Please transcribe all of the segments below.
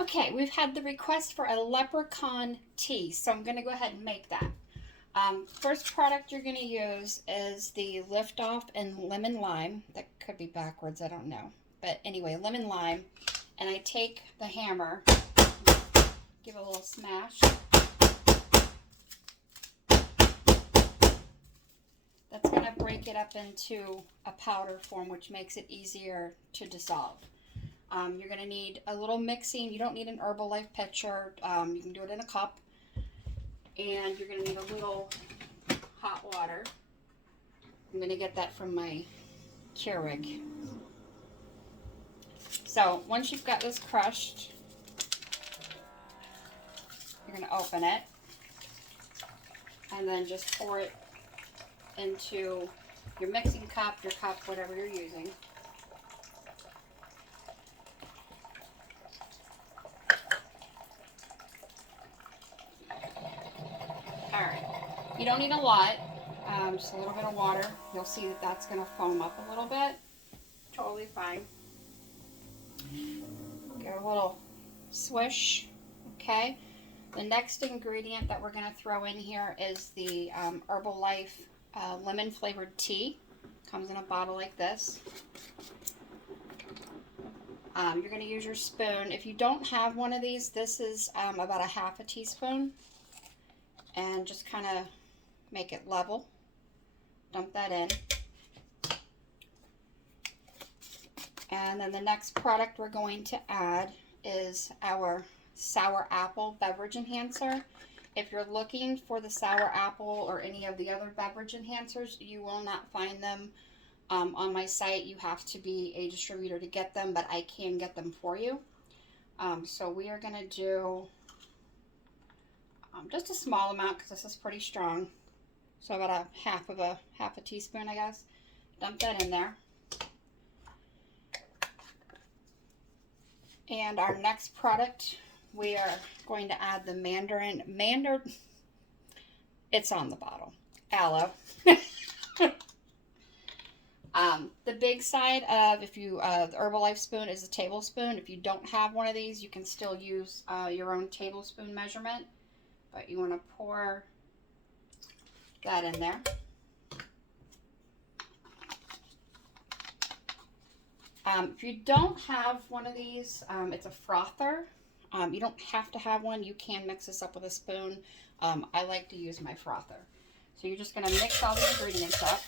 Okay, we've had the request for a leprechaun tea, so I'm going to go ahead and make that. First product you're going to use is the Lift Off and Lemon Lime. That could be backwards, I don't know. But anyway, lemon lime. And I take the hammer, give it a little smash. That's going to break it up into a powder form, which makes it easier to dissolve. You're going to need a little mixing. You don't need an Herbalife pitcher. You can do it in a cup. And you're going to need a little hot water. I'm going to get that from my Keurig. So once you've got this crushed, you're going to open it and then just pour it into your mixing cup, your cup, whatever you're using. Alright, you don't need a lot, just a little bit of water. You'll see that that's going to foam up a little bit. Totally fine. Get a little swish, okay? The next ingredient that we're going to throw in here is the Herbalife lemon flavored tea. Comes in a bottle like this. You're going to use your spoon. If you don't have one of these, this is about a half a teaspoon. And just kind of make it level. Dump that in. And then the next product we're going to add is our sour apple beverage enhancer. If you're looking for the sour apple or any of the other beverage enhancers, you will not find them on my site. You have to be a distributor to get them, but I can get them for you. So we are going to do just a small amount because this is pretty strong. So about a half a teaspoon, I guess. Dump that in there. And our next product, we are going to add the mandarin, it's on the bottle, aloe. The big side of, if you, the Herbalife spoon is a tablespoon. If you don't have one of these, you can still use your own tablespoon measurement. But you want to pour that in there. If you don't have one of these, it's a frother. You don't have to have one. You can mix this up with a spoon. I like to use my frother. So you're just going to mix all the ingredients up.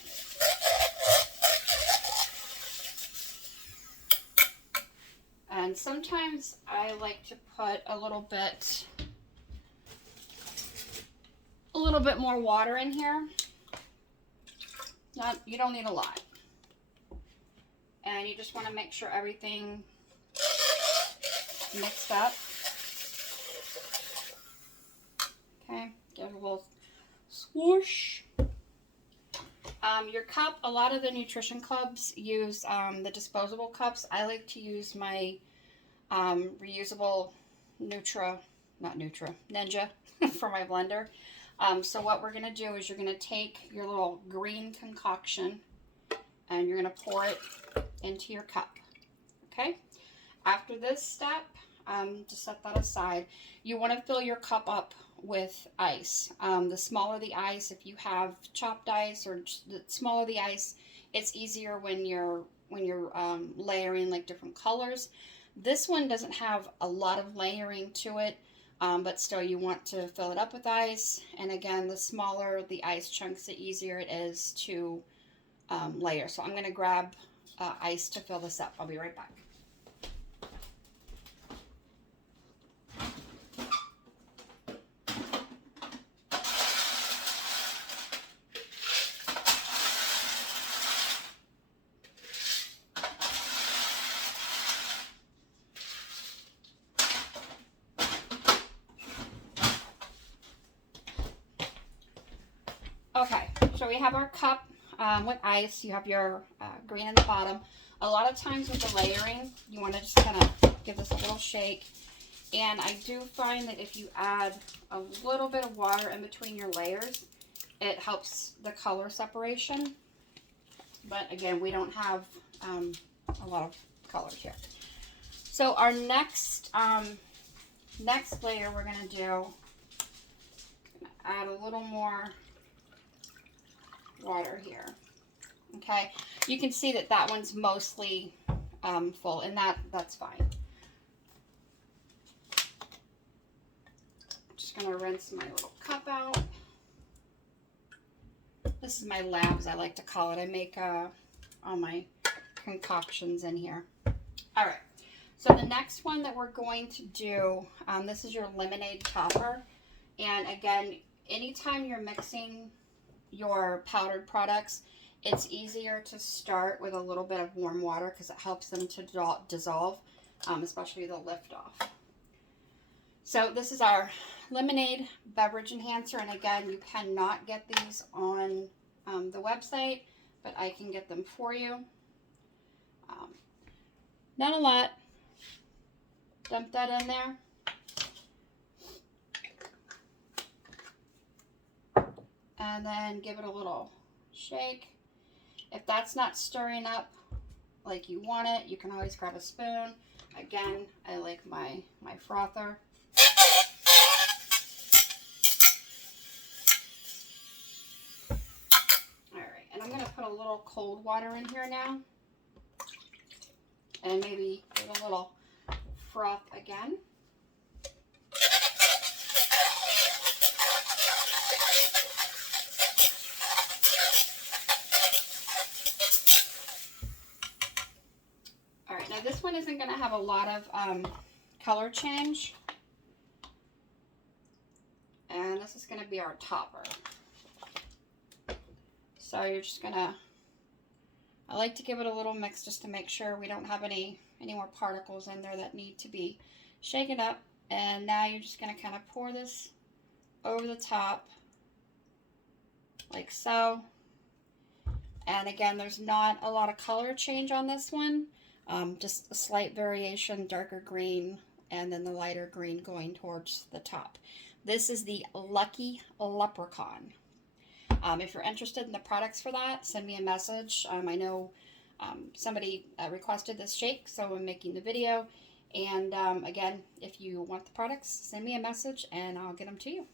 And sometimes I like to put a little bit more water in here. You don't need a lot. And you just want to make sure everything mixed up. Okay, give it a little swoosh. Your cup, a lot of the nutrition clubs use the disposable cups. I like to use my reusable Ninja for my blender. So what we're going to do is you're going to take your little green concoction and you're going to pour it into your cup. Okay? After this step, just set that aside. You want to fill your cup up with ice. The smaller the ice, if you have chopped ice, or the smaller the ice, it's easier when you're layering like different colors. This one doesn't have a lot of layering to it, but still you want to fill it up with ice. And again, the smaller the ice chunks, the easier it is to layer. So I'm going to grab ice to fill this up. I'll be right back. Okay, so we have our cup with ice. You have your green in the bottom. A lot of times with the layering, you want to just kind of give this a little shake. And I do find that if you add a little bit of water in between your layers, it helps the color separation. But again, we don't have a lot of colors here. So our next next layer we're going to do, add a little more water here. Okay, you can see that that one's mostly full, and that's fine. Just going to rinse my little cup out. This is my labs, I like to call it. I make all my concoctions in here. All right, so the next one that we're going to do, this is your lemonade topper. And again, anytime you're mixing your powdered products, it's easier to start with a little bit of warm water because it helps them to dissolve, especially the lift off. So this is our lemonade beverage enhancer, and again, you cannot get these on the website, but I can get them for you. Not a lot. Dump that in there. And then give it a little shake. If that's not stirring up like you want it, you can always grab a spoon. Again, I like my frother. Alright, and I'm going to put a little cold water in here now. And maybe give a little froth again. Alright, now this one isn't going to have a lot of color change. And this is going to be our topper. So you're just going to, I like to give it a little mix just to make sure we don't have any more particles in there that need to be shaken up. And now you're just going to kind of pour this over the top like so. And again, there's not a lot of color change on this one. Just a slight variation, darker green, and then the lighter green going towards the top. This is the Lucky Leprechaun. If you're interested in the products for that, send me a message. I know somebody requested this shake, so I'm making the video. And again, if you want the products, send me a message and I'll get them to you.